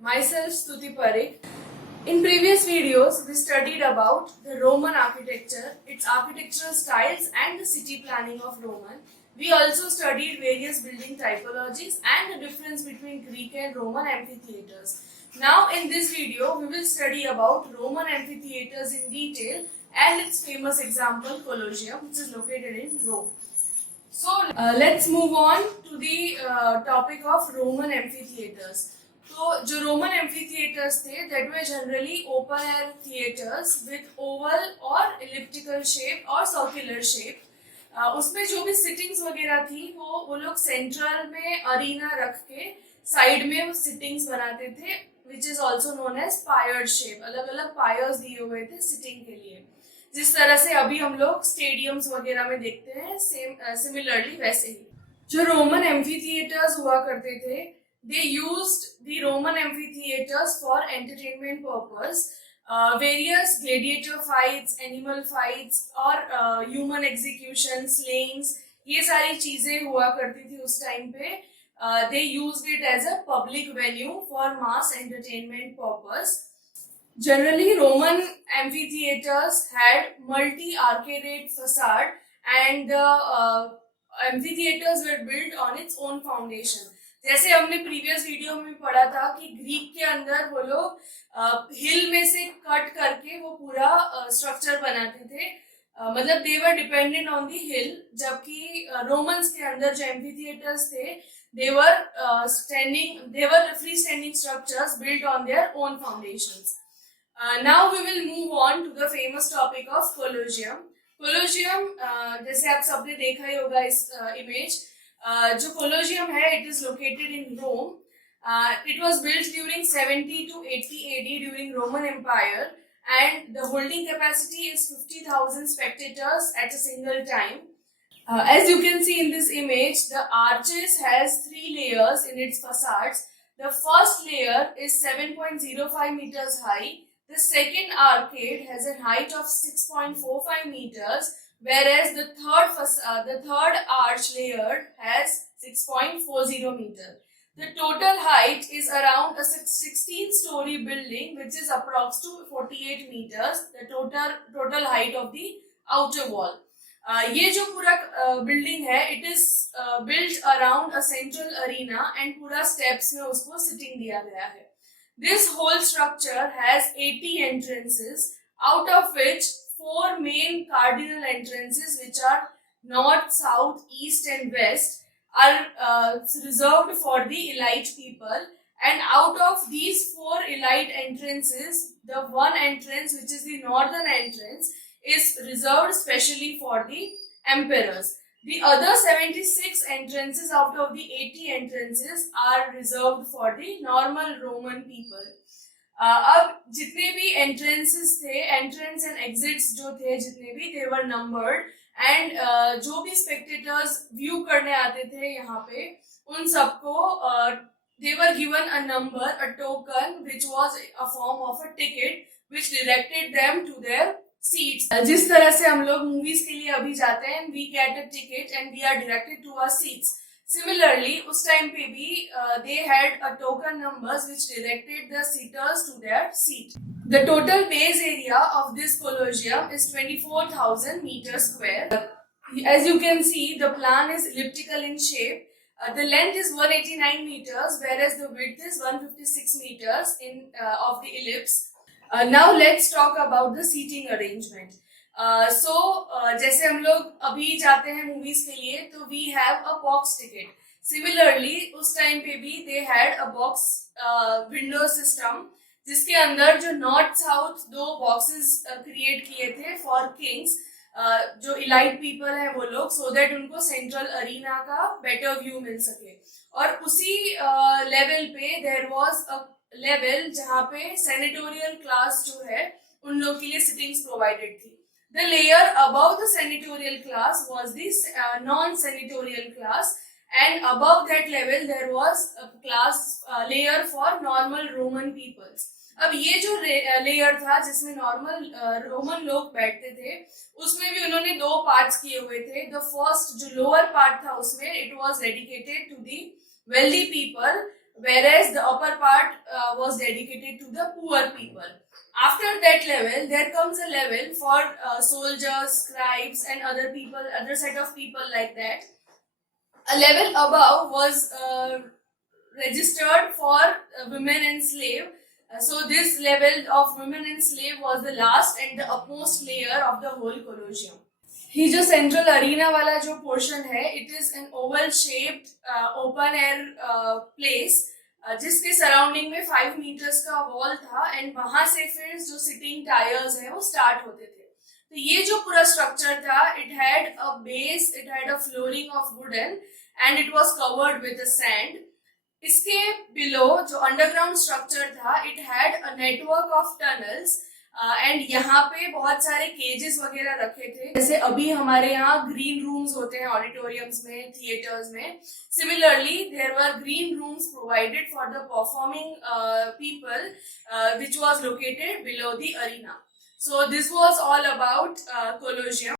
Myself Stuti Parikh. In previous videos, we studied about the Roman architecture, its architectural styles and the city planning of Roman. We also studied various building typologies and the difference between Greek and Roman amphitheaters. Now in this video, we will study about Roman amphitheaters in detail and its famous example Colosseum, which is located in Rome. So let's move on to the topic of Roman amphitheaters. तो जो Roman एम्फीथिएटर्स थे that way generally open air theatres with Oval और elliptical shape और circular shape. उसमें जो भी sittings वगैरह थी वो लोग सेंट्रल में अरीना रख के साइड में वो सिटिंग्स बनाते थे which is also known as paired shape. अलग अलग पायर्स दिए हुए थे सिटिंग के लिए, जिस तरह से अभी हम लोग स्टेडियम्स वगैरह में देखते हैं सिमिलरली वैसे ही। जो रोमन एम्फीथिएटर्स हुआ करते थे, they used the Roman amphitheaters for entertainment purpose. Various gladiator fights, animal fights और human execution, slayings, ये सारी चीजें हुआ करती थी उस टाइम पे। They used it as a public venue for mass entertainment purpose. Generally, Roman amphitheaters had multi-arcaded facade and the amphitheaters were built on its own foundation. जैसे हमने प्रीवियस वीडियो में पढ़ा था कि ग्रीक के अंदर वो लोग हिल में से कट करके वो पूरा स्ट्रक्चर बनाते थे, मतलब they were dependent on the hill, जबकि रोमन्स के अंदर जो एम्फीथिएटर्स थे they were free standing structures built on their own foundations. Now we will move on to the famous topic of Colosseum. Colosseum, जैसे आप सबने देखा ही होगा इस इमेज, जो कोलोजियम है it is located in Rome. It was built during 70 to 80 AD during Roman Empire and the holding capacity is 50,000 spectators at a single time. As you can see in this image, the arches has 3 layers in its facades. The first layer is 7.05 meters high. The second arcade has a height of 6.45 meters. Whereas the third arch layer has 6.40 meter. The total height is around a 16-story building, which is approx to 48 meters. The total height of the outer wall. ये जो पूरा building है it is built around a central arena and पूरा steps में उसको sitting दिया गया है. This whole structure has 80 entrances, out of which 4 main cardinal entrances, which are north, south, east and west, are reserved for the elite people. And out of these 4 elite entrances, the one entrance, which is the northern entrance, is reserved specially for the emperors. The other 76 entrances out of the 80 entrances are reserved for the normal Roman people. अब जितने भी entrances थे, entrance and exits जो थे जितने भी, दे वर numbered and जो भी स्पेक्टेटर्स व्यू करने आते थे यहाँ पे उन सबको they were given a number, a token which was a form of a ticket which directed them to their seats. जिस तरह से हम लोग मूवीज के लिए अभी जाते हैं, we get a ticket and we are directed to our seats. Similarly, उस टाइम पे भी they had a token numbers which directed the seaters to their seat. The total base area of this Colosseum is 24,000 meters square. As you can see, the plan is elliptical in shape. The length is 189 meters, whereas the width is 156 meters of the ellipse. Now let's talk about the seating arrangement. जैसे हम लोग अभी जाते हैं movies के लिए तो we have a box ticket. Similarly उस टाइम पे भी they had a box window system, जिसके अंदर जो नॉर्थ साउथ 2 बॉक्सेस क्रिएट किए थे फॉर किंग्स, जो इलाइट पीपल है वो लोग, सो दैट उनको सेंट्रल अरीना का बेटर व्यू मिल सके. और उसी लेवल पे देयर वाज अ लेवल जहाँ पे सेनेटोरियल क्लास जो है उन लोग के लिए सिटिंग्स प्रोवाइडेड थी. The layer above the senatorial class was the non-senatorial class, and above that level there was a class layer for normal Roman peoples. अब ये जो लेयर था जिसमें नॉर्मल रोमन लोग बैठते थे, उसमें भी उन्होंने 2 पार्ट्स किए हुए थे. द फर्स्ट जो लोअर पार्ट था उसमें it was dedicated to the wealthy people, whereas the upper part was dedicated to the poor people. After that level, there comes a level for soldiers, scribes, and other people, other set of people like that. A level above was registered for women and slave. So this level of women and slave was the last and the upmost layer of the whole colosseum. ही जो central arena वाला जो portion है, it is an Oval shaped open air place जिसके surrounding में 5 metres का wall था and वहां से फिर जो सिटिंग टायर्स है वो स्टार्ट होते थे. तो ये जो पूरा स्ट्रक्चर था, it had a base, it had a flooring of wooden and it was covered with sand. इसके बिलो जो अंडरग्राउंड स्ट्रक्चर था, it had a network of tunnels and यहाँ पे बहुत सारे केजेस वगैरह रखे थे. जैसे अभी हमारे यहाँ ग्रीन रूम्स होते हैं ऑडिटोरियम्स में, थिएटर्स में. Similarly there were green rooms provided for the performing people which was located below the arena. So this was all about Colosseum.